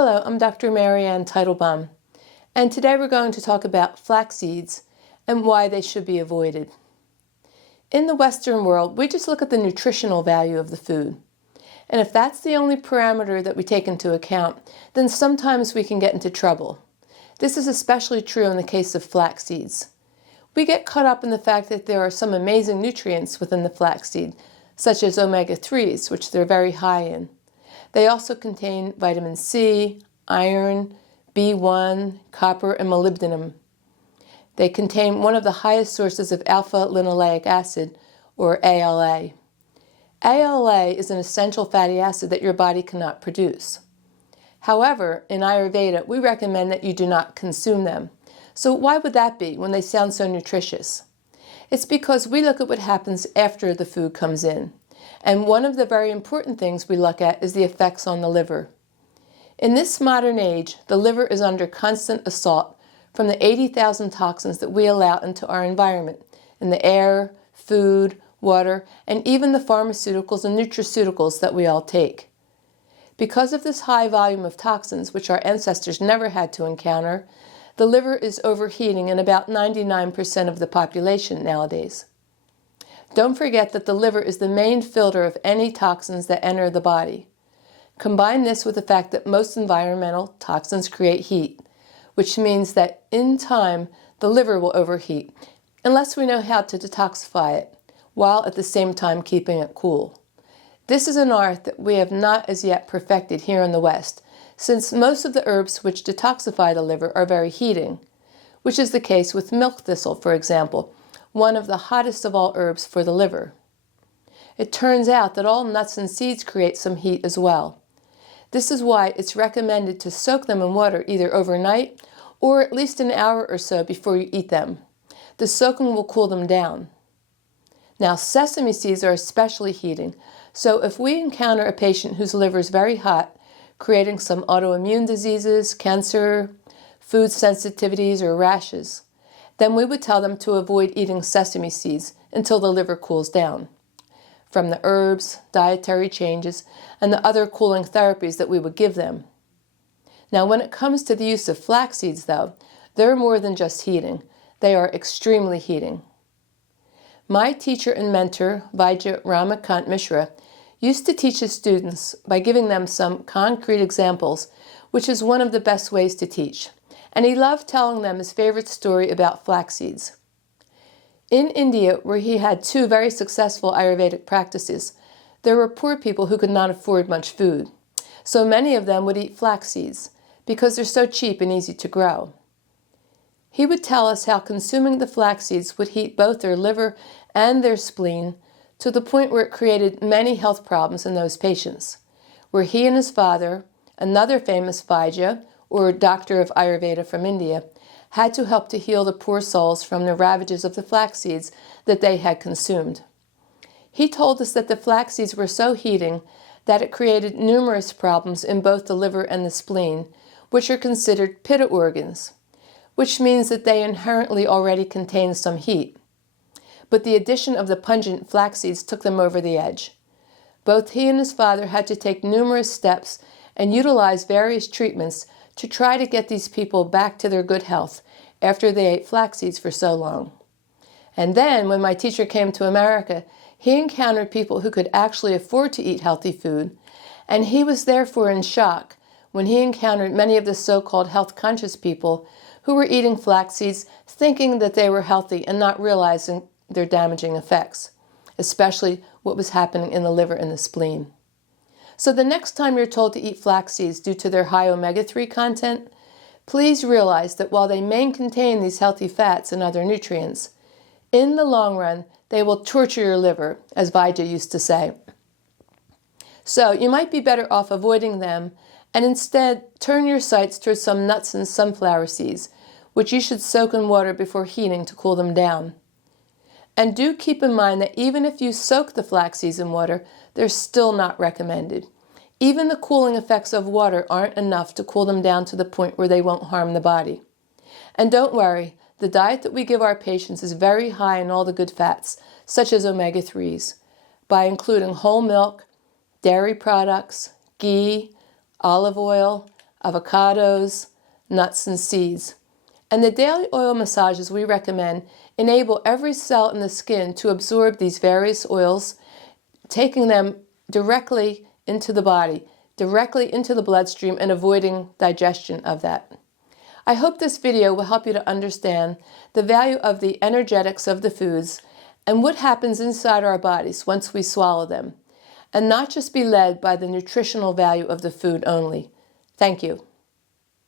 Hello, I'm Dr. Marianne Teitelbaum, and today we're going to talk about flax seeds and why they should be avoided. In the Western world, we just look at the nutritional value of the food. And if that's the only parameter that we take into account, then sometimes we can get into trouble. This is especially true in the case of flax seeds. We get caught up in the fact that there are some amazing nutrients within the flaxseed, such as omega-3s, which they're very high in. They also contain vitamin C, iron, B1, copper, and molybdenum. They contain one of the highest sources of alpha-linoleic acid, or ALA. ALA is an essential fatty acid that your body cannot produce. However, in Ayurveda, we recommend that you do not consume them. So why would that be when they sound so nutritious? It's because we look at what happens after the food comes in. And one of the very important things we look at is the effects on the liver. In this modern age, the liver is under constant assault from the 80,000 toxins that we allow into our environment, in the air, food, water, and even the pharmaceuticals and nutraceuticals that we all take. Because of this high volume of toxins, which our ancestors never had to encounter, the liver is overheating in about 99% of the population nowadays. Don't forget that the liver is the main filter of any toxins that enter the body. Combine this with the fact that most environmental toxins create heat, which means that in time the liver will overheat, unless we know how to detoxify it, while at the same time keeping it cool. This is an art that we have not as yet perfected here in the West, since most of the herbs which detoxify the liver are very heating, which is the case with milk thistle, for example, one of the hottest of all herbs for the liver. It turns out that all nuts and seeds create some heat as well. This is why it's recommended to soak them in water either overnight or at least an hour or so before you eat them. The soaking will cool them down. Now, sesame seeds are especially heating, so if we encounter a patient whose liver is very hot, creating some autoimmune diseases, cancer, food sensitivities, or rashes, then we would tell them to avoid eating sesame seeds until the liver cools down, from the herbs, dietary changes, and the other cooling therapies that we would give them. Now, when it comes to the use of flax seeds, though, they're more than just heating. They are extremely heating. My teacher and mentor, Vaidya Ramakant Mishra, used to teach his students by giving them some concrete examples, which is one of the best ways to teach. And he loved telling them his favorite story about flax seeds. In India, where he had two very successful Ayurvedic practices, there were poor people who could not afford much food. So many of them would eat flax seeds because they're so cheap and easy to grow. He would tell us how consuming the flax seeds would heat both their liver and their spleen to the point where it created many health problems in those patients, where he and his father, another famous Vaidya, or doctor of Ayurveda from India, had to help to heal the poor souls from the ravages of the flax seeds that they had consumed. He told us that the flax seeds were so heating that it created numerous problems in both the liver and the spleen, which are considered pitta organs, which means that they inherently already contain some heat. But the addition of the pungent flax seeds took them over the edge. Both he and his father had to take numerous steps and utilize various treatments to try to get these people back to their good health after they ate flax seeds for so long. And then, when my teacher came to America, he encountered people who could actually afford to eat healthy food, and he was therefore in shock when he encountered many of the so-called health-conscious people who were eating flax seeds thinking that they were healthy and not realizing their damaging effects, especially what was happening in the liver and the spleen. So the next time you're told to eat flax seeds due to their high omega-3 content, please realize that while they may contain these healthy fats and other nutrients, in the long run, they will torture your liver, as Vaidya used to say. So you might be better off avoiding them and instead turn your sights towards some nuts and sunflower seeds, which you should soak in water before heating to cool them down. And do keep in mind that even if you soak the flax seeds in water, they're still not recommended. Even the cooling effects of water aren't enough to cool them down to the point where they won't harm the body. And don't worry, the diet that we give our patients is very high in all the good fats, such as omega-3s, by including whole milk, dairy products, ghee, olive oil, avocados, nuts, and seeds. And the daily oil massages we recommend enable every cell in the skin to absorb these various oils, taking them directly into the body, directly into the bloodstream, and avoiding digestion of that. I hope this video will help you to understand the value of the energetics of the foods and what happens inside our bodies once we swallow them, and not just be led by the nutritional value of the food only. Thank you.